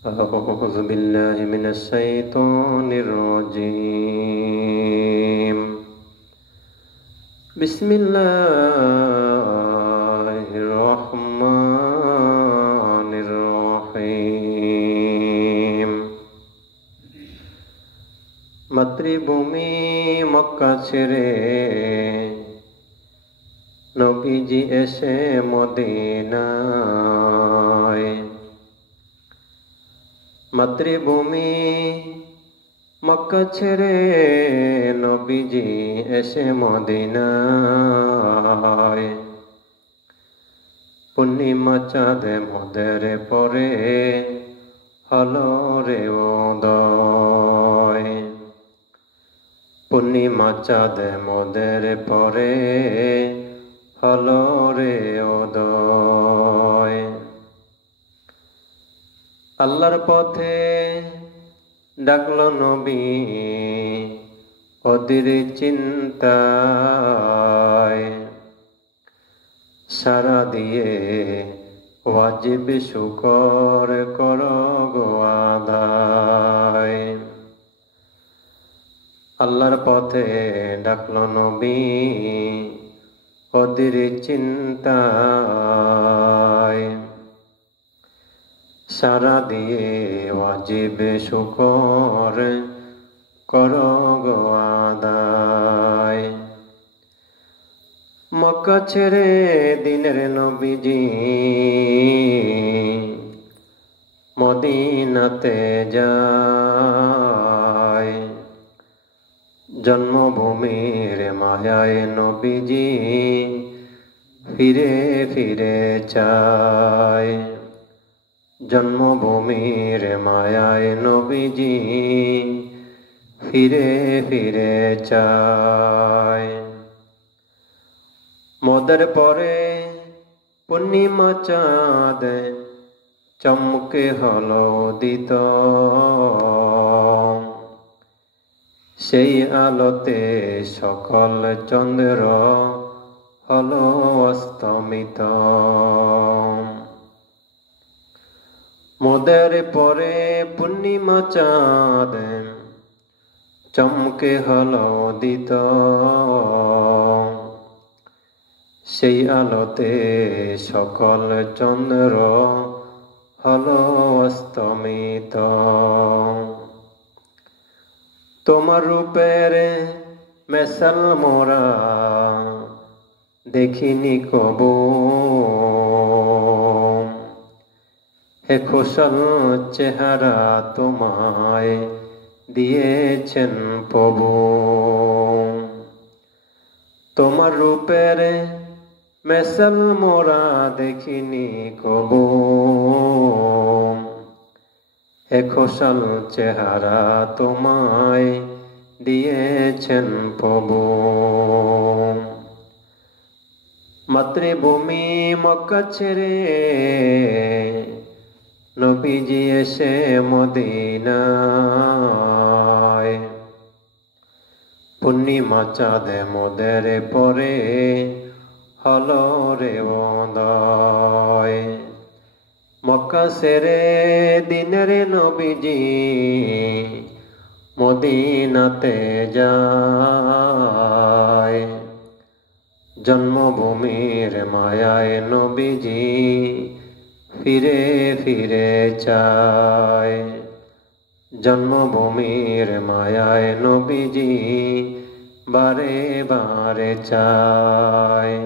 أعوذ بالله من الشيطان الرجيم بسم الله الرحمن الرحيم মাতৃভূমি মক্কা ছেড়ে নবীজি এসে মদিনায়। মাতৃভূমি মক্কা ছেড়ে নবীজি এসে মদিনায়। পূর্ণিমা চাঁদে মোদের পরে হলো রে উদয়। পূর্ণিমা চাঁদে মোদের পরে হলো রে উদয়। আল্লাহর পথে ডাকলো নবী অধীর চিন্তায়। সারা দিয়ে ওয়াজিব শুকর করো গো আদায়। আল্লাহর পথে ডাকলো নবী অধীর চিন্তায়। সারা দিয়ে ওয়াজিব শুকর করো গো আদায়। মক্কা ছেড়ে দিনের নবীজি মদিনাতে যায়। জন্মভূমির মায়ায় নবীজি ফিরে ফিরে চায়। জন্মভূমির মায়ায় নবীজি ফিরে ফিরে চায়। মোদের পরে পূর্ণিমা চাঁদ চমকে হলো উদিত। সেই আলোতে সকল চন্দ্র হলো অস্তমিত। মোদের পরে পূর্ণিমা চাঁদ চমকে হলো উদিত। সেই আলোতে সকল চন্দ্র হলো অস্তমিত। তোমার রূপের মেসাল মোরা দেখিনি কবু। হে খুশাল চেহারা তোমায় দিয়েছেন প্রভু। তোমার রূপের মেসাল মোরা দেখিনি কবু। হে খুশাল চেহারা তোমায় দিয়েছেন প্রভু। মাতৃভূমি মক্কা ছেড়ে নবীজি এসে মদিনায়। পূর্ণিমা চাঁদে মোদের পরে হলো রে উদয়। মক্কা ছেড়ে দিনের নবীজি মদিনাতে যায়। জন্মভূমির মায়ায় নবীজি ফিরে ফিরে চায়। জন্মভূমির মায়ায় নবীজি বারে বারে চায়।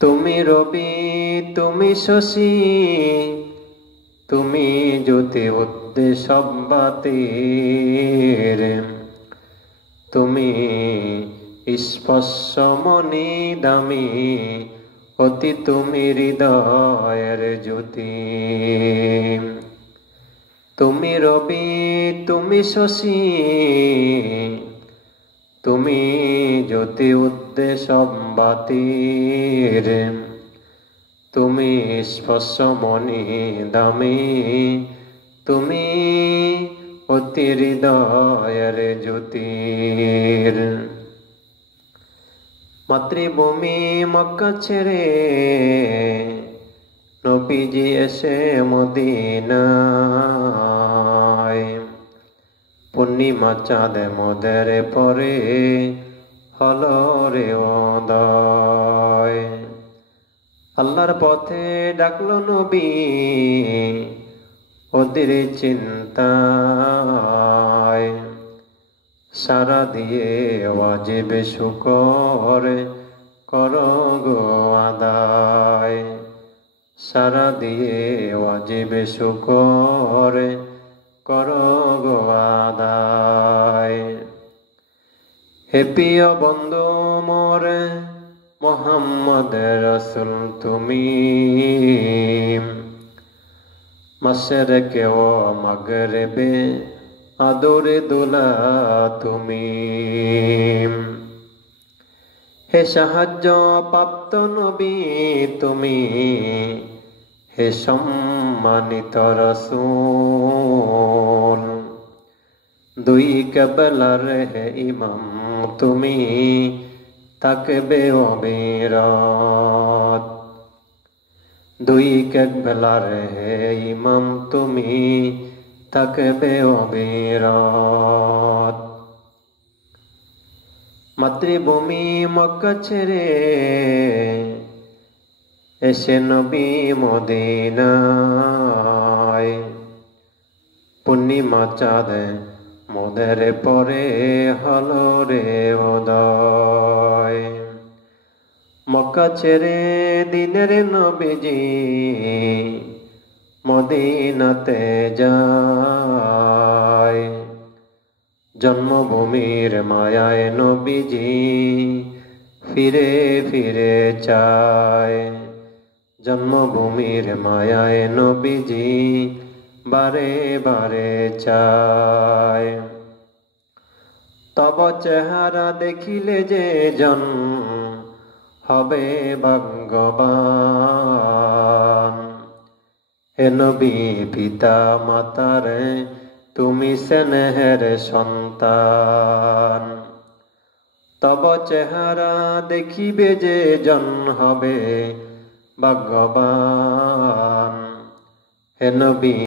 তুমি রবি তুমি শশী তুমি জ্যোতি উদ্দেশ বাতির। তুমি স্পর্শমণি দামি অতি তুমি হৃদয়ের জ্যোতি। তুমি রবি তুমি শশী তুমি জ্যোতি উদ্দেশ বাতির। তুমি স্পর্শমণি দামি তুমি অতি হৃদয়ের জ্যোতির। মাতৃভূমি মক্কা ছেড়ে নবীজি এসে মদিনায়, পূর্ণিমা চাঁদ মোদের পরে হলো রে উদয়। আল্লাহর পথে ডাকলো নবী ওদের চিন্তায়, সারা দিয়ে ওয়াজিব শুকর করো গো আদায়। সারা দিয়ে ওয়াজিব শুকর করো গো আদায়। হে প্রিয় বন্ধু মোর মোহাম্মদ রসুল তুমি, মাশরিকে ও মাগরিবে আদরে দোলা তুমি। হে সাহায্য প্রাপ্ত নবী তুমি, হে সম্মানিত রাসূল। দুই কিবলার হে ইমাম তুমি, থাকবে অবিরত। দুই কিবলার হে ইমাম তুমি, থাকবে অবিরত। মাতৃভূমি মক্কা ছেড়ে এসে নবী মদিনায়, পূর্ণিমা চাঁদ মোদের পরে হলো রে উদয়। মক্কা ছেড়ে দিনের নবীজি মদিনাতে যায়, জন্মভূমির মায়ায় নবীজি ফিরে ফিরে চায়। জন্মভূমির মায়ায় নবীজি বারে বারে চায়। তব চেহারা দেখিলে যে জন হবে ভাগ্যবান। হে নবী পিতা মাতার তুমি স্নেহের সন্তান। তব চেহারা দেখিবে যে জন হবে ভাগ্যবান। হে নবী